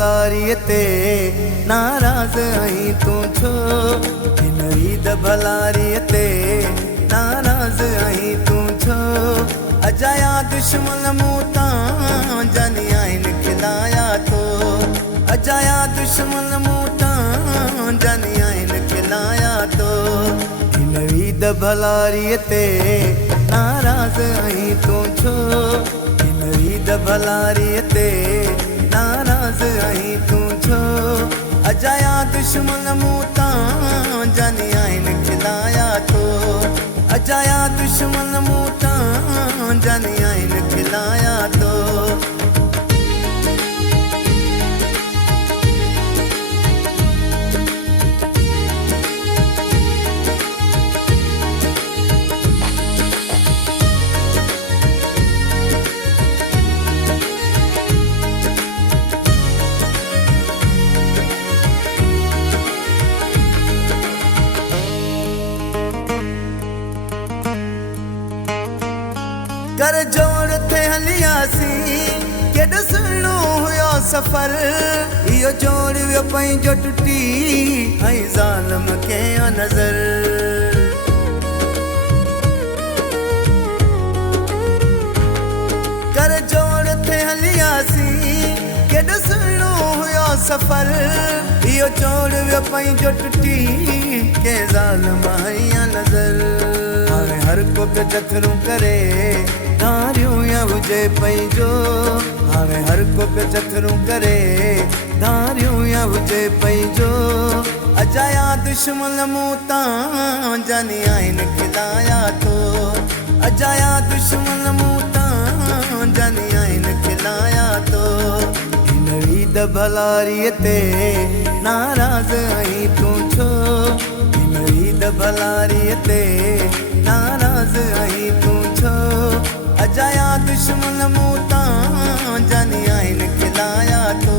भलारीअ ते नाराज़ आहीं तूं छो। हिन ईद भलारीअ ते नाराज़ आहीं तूं छो। अजाया दुश्मन मूं तां जानी आहिनि खिलाया तो। अजाया दुश्मन मूं तां जानी आहिनि खिलाया तो। हिन ईद भलारीअ ते नाराज़ आहीं तूं छो। हिन ईद भलारीअ ते नाराज़ आहीं तूं छो। अजाया दुश्मन मूं तां जानी आहिनि खिलाया तो। अजाया दुश्मन मूं तां जानी आहिनि खिलाया तो। कर जोड़ थे हलियासीं केॾो सुहिणो हुयो सफ़र। इहो जोड़ वियो पंहिंजो टुटी ऐं ज़ालिम कयो नज़र। कर जोड़ थे हलियासीं केॾो सुहिणो हुयो सफ़र। इहो जोड़ वियो पंहिंजो टुटी कंहिं ज़ालिम कयो नज़र। हाणे हर को पियो चथरूं करे धारियूं या हुजे पंहिंजो। हाणे हर को पियो चथरूं करे धारियूं या हुजे पंहिंजो। अजाया दुश्मन मूं तां जानी आहिनि खिलाया तो। अजाया दुश्मन मूं तां जानी आहिनि खिलाया तो। हिन ईद भलारीअ ते नाराज़ आहीं तूं छो। हिन ईद भलारीअ ते नाराज़ आहीं तूं छो। अजाया दुश्मन मूं तां जानी आहिनि खिलाया तो।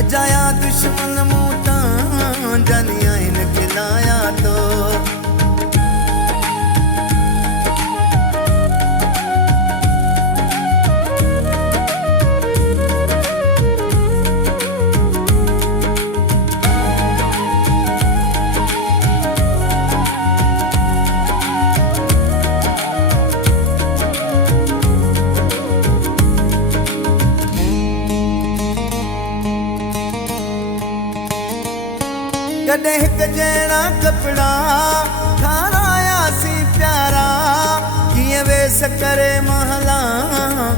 अजाया दुश्मन मूं तां जानी आहिनि खिलाया तो। कॾहिं हिक जहिड़ा कपिड़ा ठारायासीं प्यारा। कीअं वेस करे महला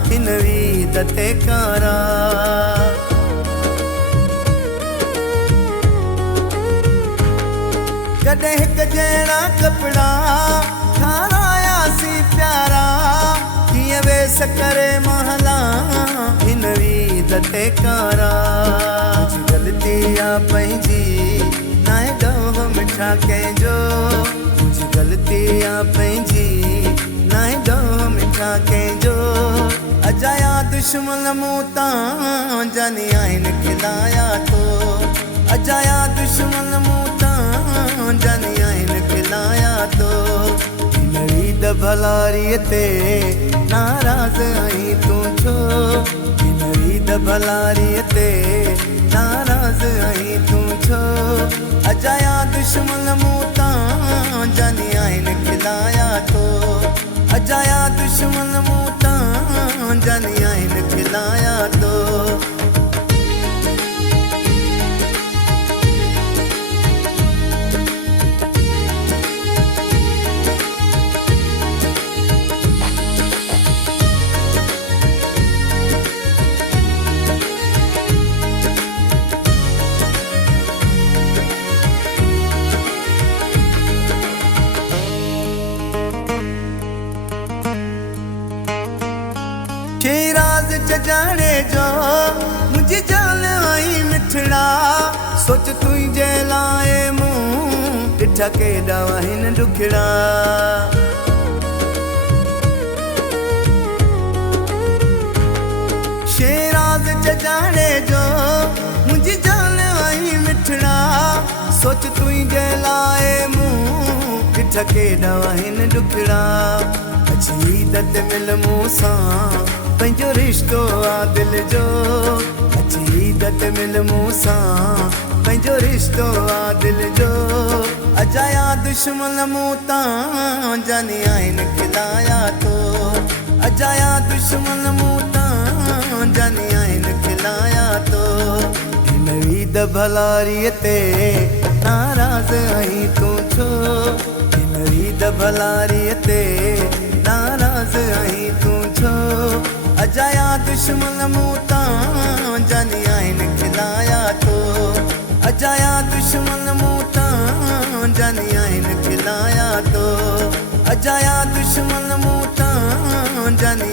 हिन ईद ते कारा। कॾहिं हिक जहिड़ा कपिड़ा ठारायासीं प्यारा। कीअं वेस करे महला हिन ईद ते कारा। मुंहिंजी ग़लती आहे पंहिंजी नाहे ॾोह मिठा कंहिंजो। मुंहिंजी ग़लती आहे पंहिंजी नाहे ॾोह मिठा कंहिंजो। अजाया दुश्मन मूं तां जानी आहिनि खिलाया तो। अजाया दुश्मन मूं तां जानी आहिनि खिलाया तो। हिन ईद भलारीअ ते नाराज़ आहीं तूं छो। हिन ईद भलारीअ ते नाराज़ आहीं तूं छो। अजाया दुश्मन मूं तां जानी आहिनि खिलाया तो। अजाया दुश्मन मूं तां जानी आहिनि खिलाया तो। शेराज़ जाने जो मुझे जान आई मिठड़ा। सोच तुझे लाए मूं ॾिठा केॾा आहिनि ॾुखड़ा। शेराज़ जाने जो मुझे जान आई मिठड़ा। सोच तुझे लाए मूं ॾिठा केॾा आहिनि ॾुखड़ा। अची ईद ते मिल मूं सां पंहिंजो रिश्तो आ दिल जो अची ईद ते मिल मूंसां पंहिंजो रिश्तो आ दिल जो अजाया दुश्मन मूं तां जानी आहिनि खिलाया तो अजाया दुश्मन मूं तां जानी आहिनि खिलाया तो हिन ईद भलारीअ ते नाराज़ आहीं तूं छो हिन ईद भलारीअ ते नाराज़ आहीं तूं छो अजाया दुश्मन मूं तां जानी आहिनि खिलाया तो अजाया दुश्मन मूं तां जानी आहिनि खिलाया तो अजाया दुश्मन मूं तां जानी